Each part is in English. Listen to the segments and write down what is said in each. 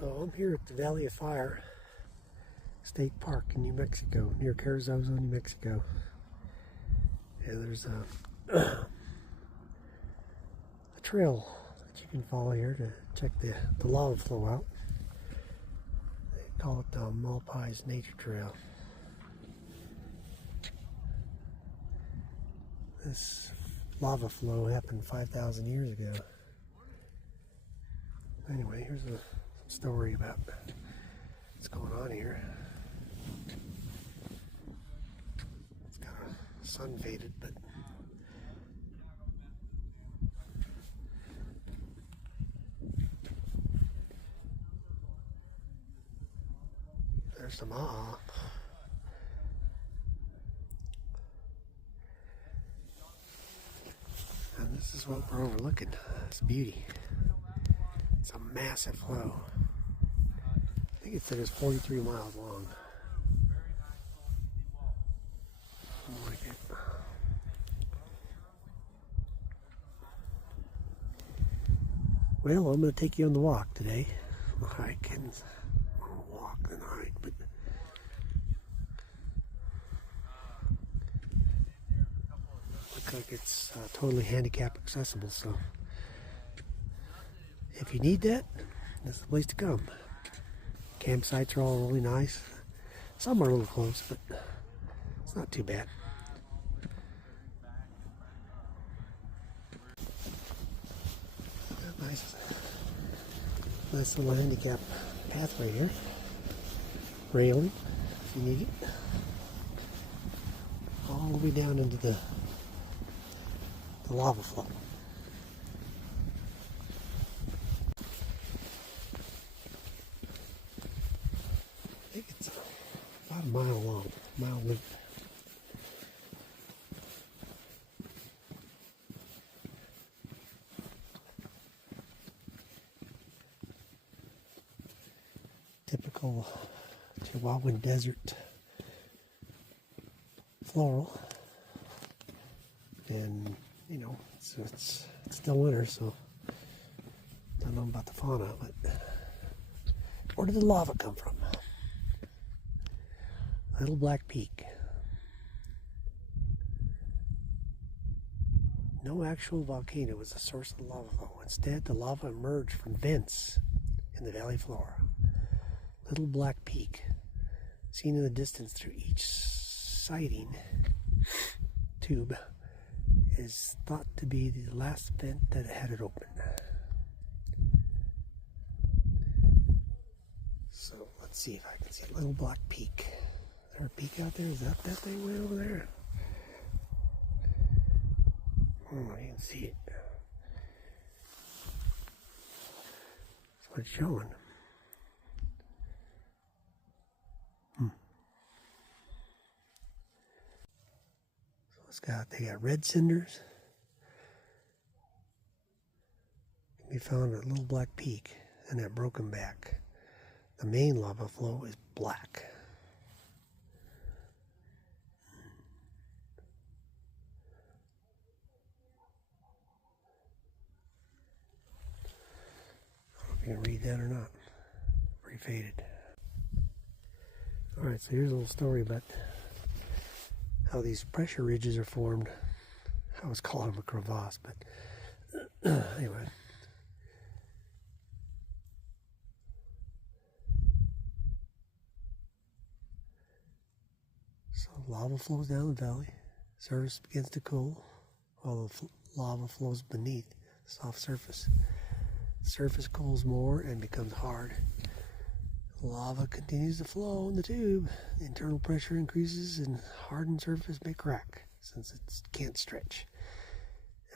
So I'm here at the Valley of Fire State Park in New Mexico, near Carrizozo, New Mexico. And there's a trail that you can follow here to check the lava flow out. They call it the Malpais Nature Trail. This lava flow happened 5,000 years ago. Anyway, here's a story about what's going on here. It's kind of sun faded, but there's some and this is what we're overlooking. It's beauty. It's a massive flow. I think it said it's 43 miles long. I like it. Well, I'm going to take you on the walk today. The hike and walk and hike, but looks like it's totally handicap accessible. So if you need that, this is the place to come. Campsites are all really nice. Some are a little close, but it's not too bad. Nice little handicap path right here. Railing, if you need it. All the way down into the lava flow. I think it's about a mile long, mile loop. Typical Chihuahuan desert floral, and you know it's still winter, so don't know about the fauna, but where did the lava come from? Little Black Peak. No actual volcano was the source of the lava flow. Instead, the lava emerged from vents in the valley floor. Little Black Peak, seen in the distance through each sighting tube, is thought to be the last vent that had it open. So let's see if I can see Little Black Peak. Is there a peak out there? Is that thing way over there? Oh, you can see it. That's what it's showing. They got red cinders. Can be found at Little Black Peak and at Broken Back. The main lava flow is black. I don't know if you can read that or not. Pretty faded. Alright, so here's a little story about how these pressure ridges are formed. I was calling them a crevasse, but anyway. So lava flows down the valley, surface begins to cool, while the lava flows beneath the soft surface. The surface cools more and becomes hard. Lava continues to flow in the tube. The internal pressure increases and hardened surface may crack since it can't stretch.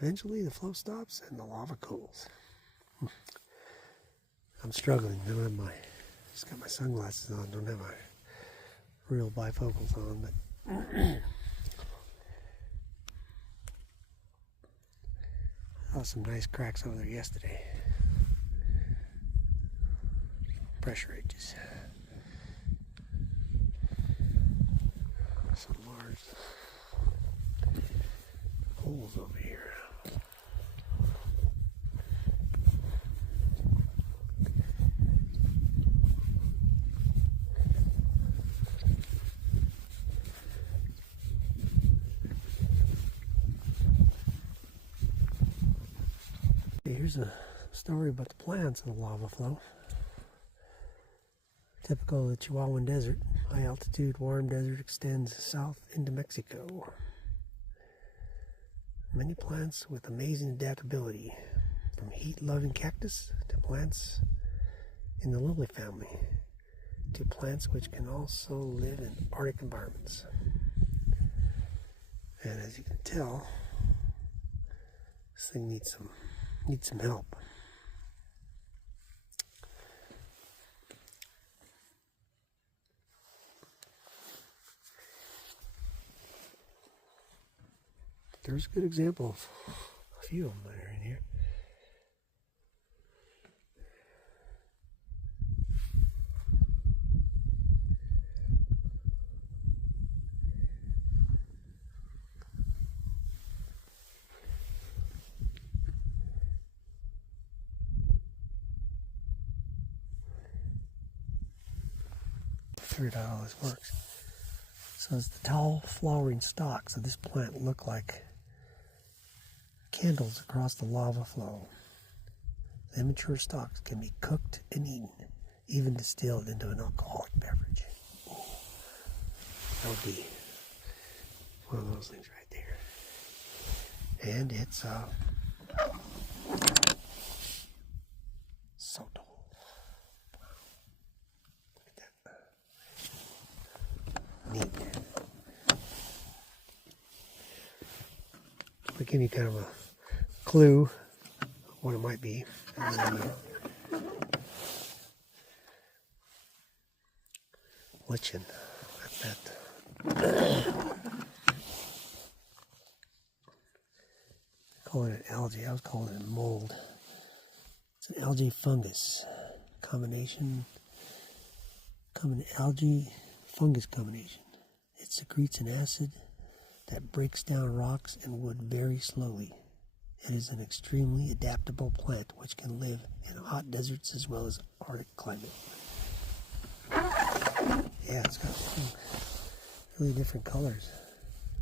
Eventually the flow stops and the lava cools. I'm struggling. I don't have just got my sunglasses on. Don't have my real bifocals on, but I saw some nice cracks over there yesterday. Pressure ridges. Some large holes over here. here's a story about the plants in the lava flow. Typical of the Chihuahuan Desert, high altitude warm desert extends south into Mexico. Many plants with amazing adaptability, from heat-loving cactus to plants in the lily family, to plants which can also live in Arctic environments. And as you can tell, this thing needs some help. There's a good example of a few of them that are in here. Figured out how this works. So as the tall flowering stalks of this plant look like candles across the lava flow, the immature stalks can be cooked and eaten, even distilled into an alcoholic beverage. That would be one of those things right there. And it's so tall. Neat. To give you kind of a clue of what it might be. Lichen like that. Calling it algae, I was calling it mold. It's an algae fungus combination. Algae fungus combination. It secretes an acid that breaks down rocks and wood very slowly. It is an extremely adaptable plant which can live in hot deserts as well as Arctic climate. Yeah, it's got some really different colors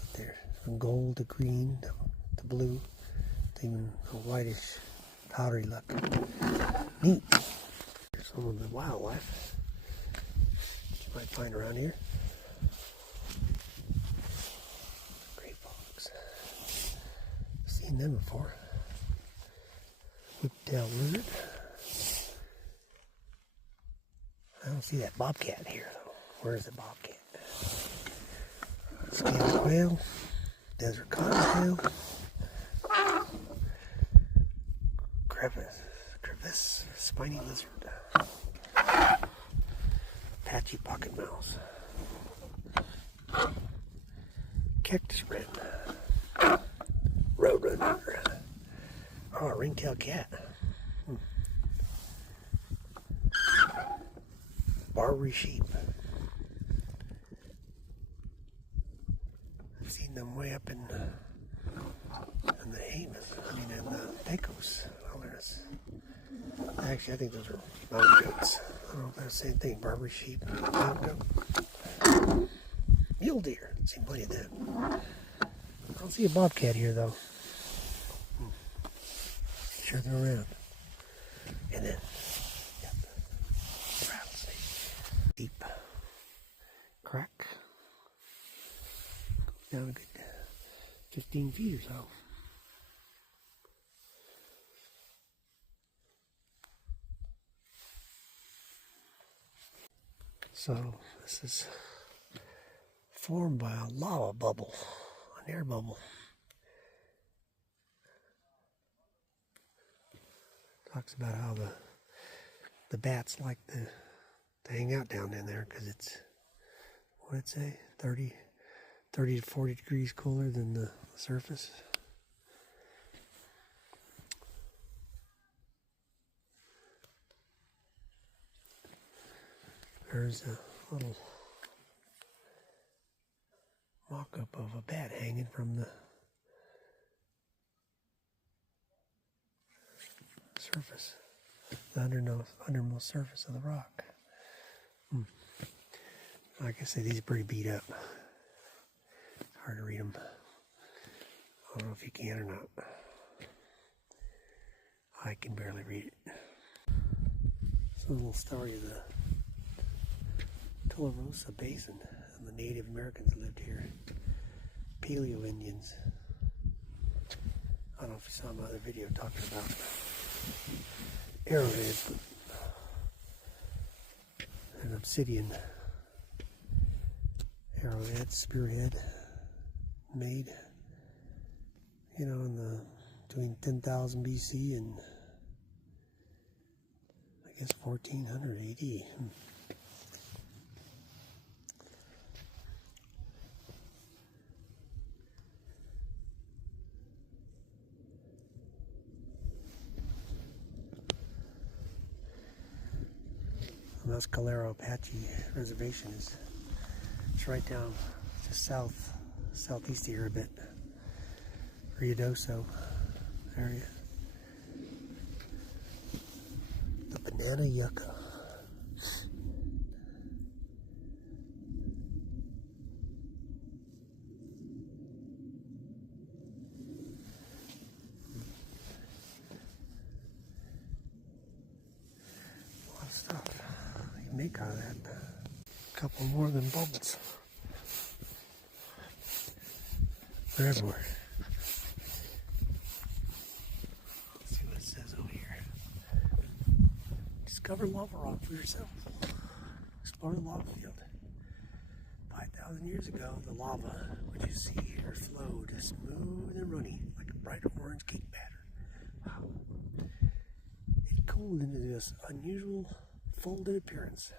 out there, from gold to green to blue to even a whitish powdery look. Neat. Here's some of the wildlife that you might find around here. Seen them before. Whip-tailed lizard. I don't see that bobcat here though. Where's the bobcat? Scaled quail, desert cottontail, crevice, spiny lizard, patchy pocket mouse, cactus wren. Roadrunner. Oh, a ring-tailed cat. Barbary sheep. I've seen them way up in the in the Pecos wilderness. Actually, I think those are mountain goats. I don't know if they're the same thing. Barbary sheep, mountain goat. Mule deer. I've seen plenty of that. I don't see a bobcat here though. Sure they're around. And then, yep, rattlesnake. Deep crack. Goes down a good 15 feet or so. So this is formed by a lava bubble, an air bubble. Talks about how the bats like to hang out down in there because it's, what did it say, 30 to 40 degrees cooler than the surface. There's a little mock-up of a bat hanging from the surface, the undermost surface of the rock. Like I said, these are pretty beat up. It's hard to read them. I don't know if you can or not. I can barely read it. It's a little story of the Tularosa Basin and the Native Americans lived here. Paleo Indians. I don't know if you saw my other video talking about arrowheads, but an obsidian arrowhead, spearhead, made, you know, between 10,000 BC and I guess 1400 AD. The Mescalero Apache Reservation it's right down just southeast of here a bit. Ruidoso area. The Banana Yucca. A lot of stuff you make out of that. A couple more than bubbles. They're everywhere. Let's see what it says over here. Discover lava rock for yourself. Explore the lava field. 5,000 years ago, the lava, which you see here, flowed smooth and runny like a bright orange cake batter. Wow. It cooled into this unusual folded appearance.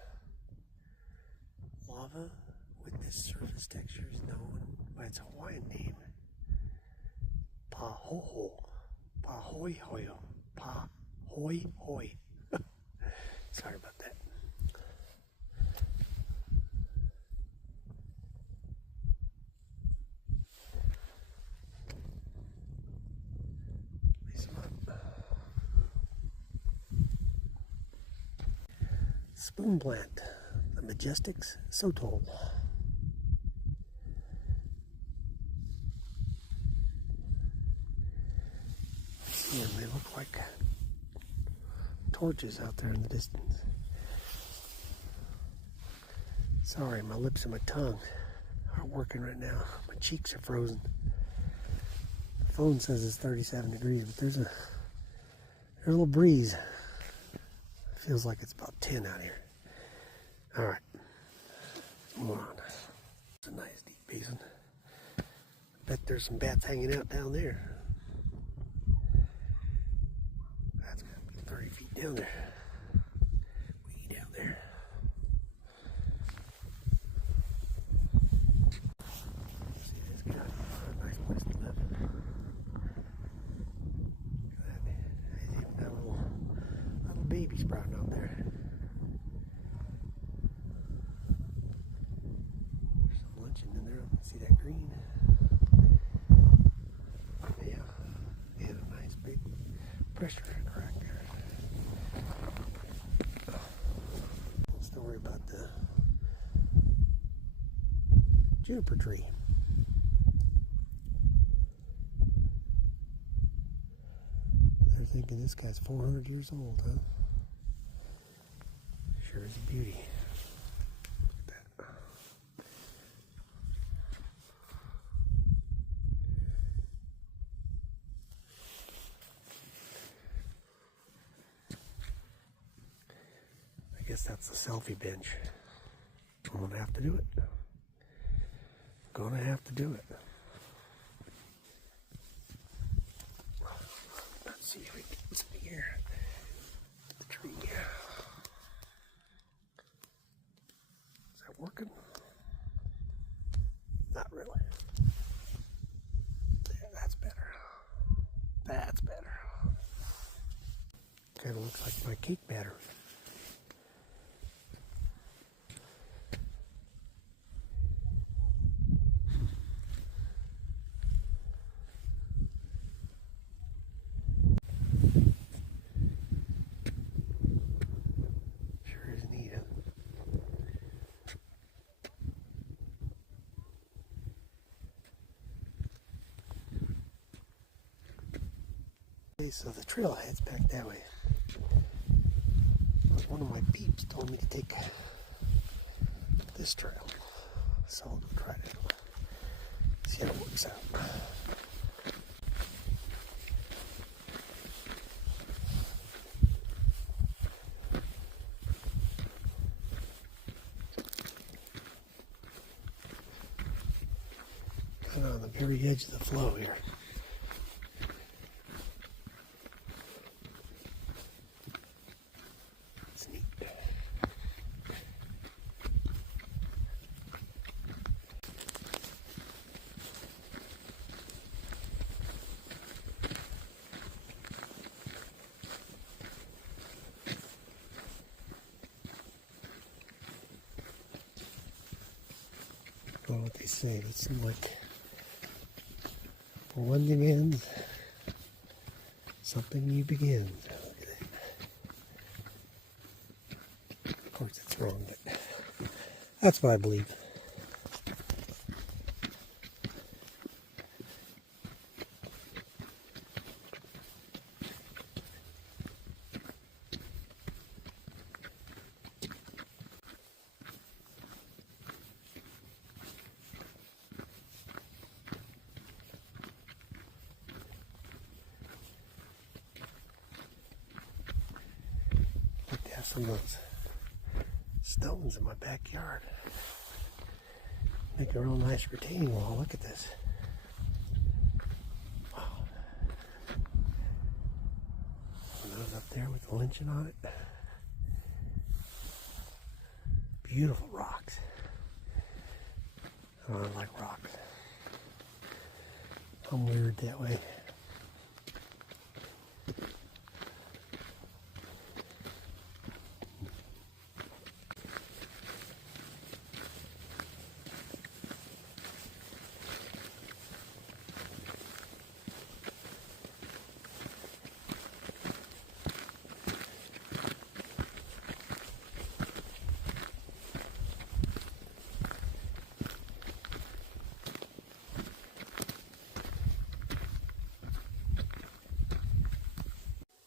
Lava with this surface texture is known by its Hawaiian name, Pahoho, Pahoihoio, Pahoihoi. Sorry about that. Spoon plant, the Majestics Sotol. See them, they look like torches out there in the distance. Sorry, my lips and my tongue aren't working right now. My cheeks are frozen. The phone says it's 37 degrees, but there's a little breeze. Feels like it's about 10 out here. All right, move on. It's a nice deep basin. I bet there's some bats hanging out down there. That's got to be 30 feet down there. Way down there. See this guy? A nice place to live. Look at that. He's even got a little baby sprouting out there. There's some luncheon in there. See that green? Yeah. And a nice big pressure crack there. Let's don't worry about the juniper tree. They're thinking this guy's 400 years old, huh? Sure is a beauty. Look at that. I guess that's the selfie bench. I'm gonna have to do it. Gonna have to do it. Let's see if we can get some here. The tree. Is that working? Not really. There, that's better. That's better. Kind of looks like my cake batter. Okay, so the trailhead's back that way. But one of my peeps told me to take this trail. So I'll go try to see how it works out. Kind of on the very edge of the flow here. It's neat. Well, what they say, it's like for one thing ends, something new begins. Look at that. Of course, it's wrong, but that's what I believe. I'd like to have some of those stones in my backyard. Make a real nice retaining wall. Look at this. Wow. And those up there with the lynching on it. Beautiful rocks. Oh, I like rocks. I'm weird that way.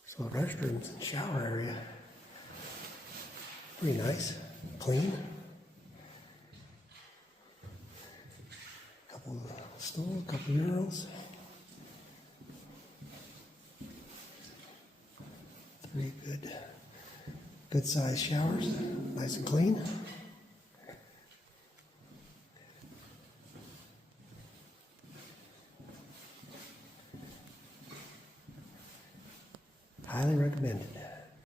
So the restrooms and shower area, pretty nice, clean. Couple of stools, couple urinals. 3 good sized showers, nice and clean. Highly recommended.